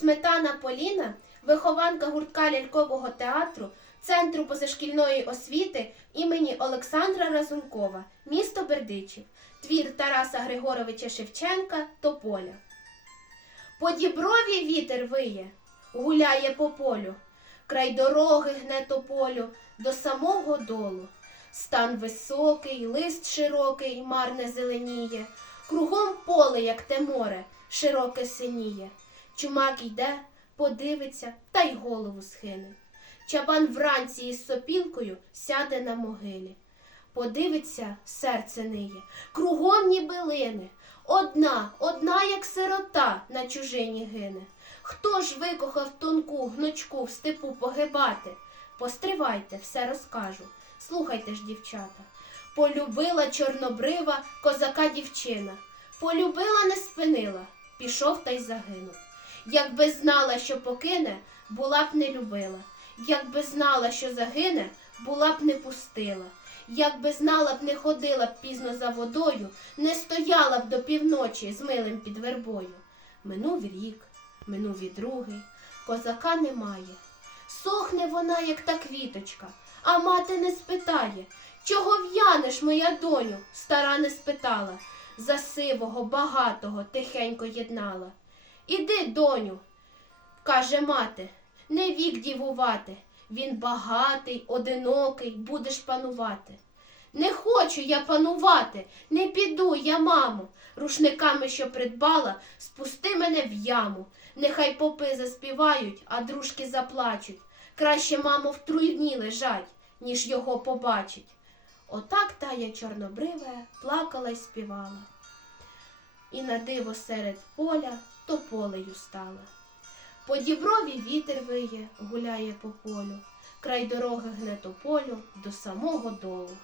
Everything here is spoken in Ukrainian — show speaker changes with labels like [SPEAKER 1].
[SPEAKER 1] Сметана Поліна, вихованка гуртка лялькового театру, Центру позашкільної освіти імені Олександра Разумкова, місто Бердичів, твір Тараса Григоровича Шевченка Тополя. По діброві вітер виє, гуляє по полю, край дороги гне тополю до самого долу. Стан високий, лист широкий, марне зеленіє, кругом поле, як те море, широке синіє. Чумак йде, подивиться та й голову схине. Чабан вранці із сопілкою сяде на могилі. Подивиться, серце ниє, кругом ніби лине. Одна, одна, як сирота на чужині гине. Хто ж викохав тонку гнучку в степу погибати? Постривайте, все розкажу. Слухайте ж, дівчата. Полюбила чорнобрива козака дівчина. Полюбила, не спинила, пішов та й загинув. Якби знала, що покине, була б не любила. Якби знала, що загине, була б не пустила. Якби знала б, не ходила б пізно за водою, не стояла б до півночі з милим під вербою. Минув рік, минув і другий, козака немає. Сохне вона, як та квіточка, а мати не спитає, чого в'янеш, моя доню, стара не спитала, за сивого, багатого тихенько єднала. Іди, доню, каже мати, не вік дівувати. Він багатий, одинокий, будеш панувати. Не хочу я панувати, не піду я, мамо. Рушниками, що придбала, спусти мене в яму. Нехай попи заспівають, а дружки заплачуть. Краще, мамо, в труйні лежать, ніж його побачить. Отак тая чорнобрива плакала й співала. І на диво серед поля тополею стала. По діброві вітер виє, гуляє по полю, край дороги гне тополю до самого долу.